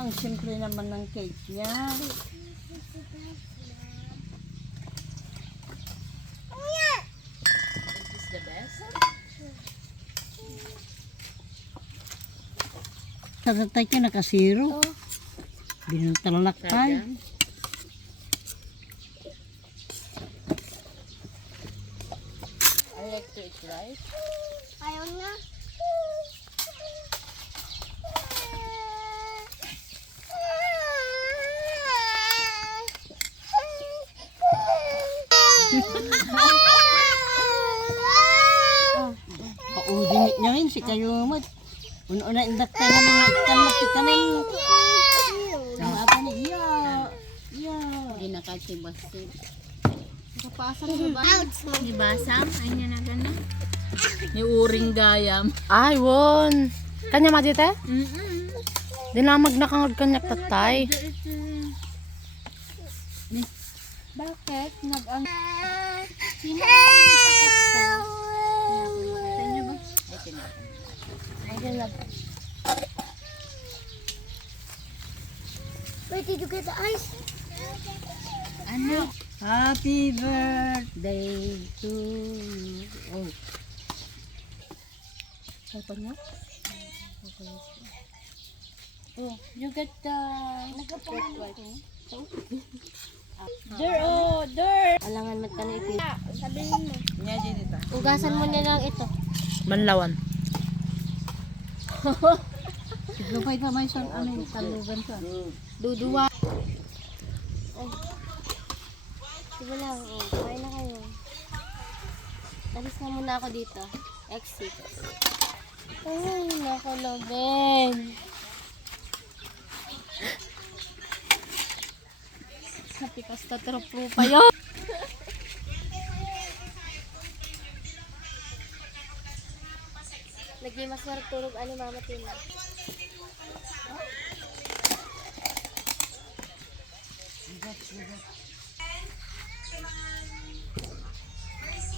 ang simple naman ng cake niya. Is the best? Tatatay ka nakasiro. Binuntalak tayo. Sayang. I like to eat rice. Ayaw na. Paudimit niya rin si kayo mat. Una-una indak tayo na mga ikan-ikan. Ang ata ni iya. Iya. Hindi nakatibasi. Kapasang na ba? Di basam? Ay niya na gano'n. Ni uring gayam. Ay, won. Kanya madite? Mm-mm. Dinamag na kang kanyak tatay. Bakit? Nag-ang... Sino Saan ba? Ay, tinapon. Wait, did you get the ice? Ano? Happy birthday to you. Oh. Open mo? Oh, you get the... Alangan magkano ito. Sabihin mo. Nga dito. Ugasan mo na lang ito. Manlawan. Lupay pa may son ano talugan sa. Duduwa. Ay. Diba lang, oh. Kain na kayo. Alis na muna ako dito. Exit. Ay, nakalabin. Sabi ka sa tropo pa yun. Lagi mas maragturog ani Mama Tina.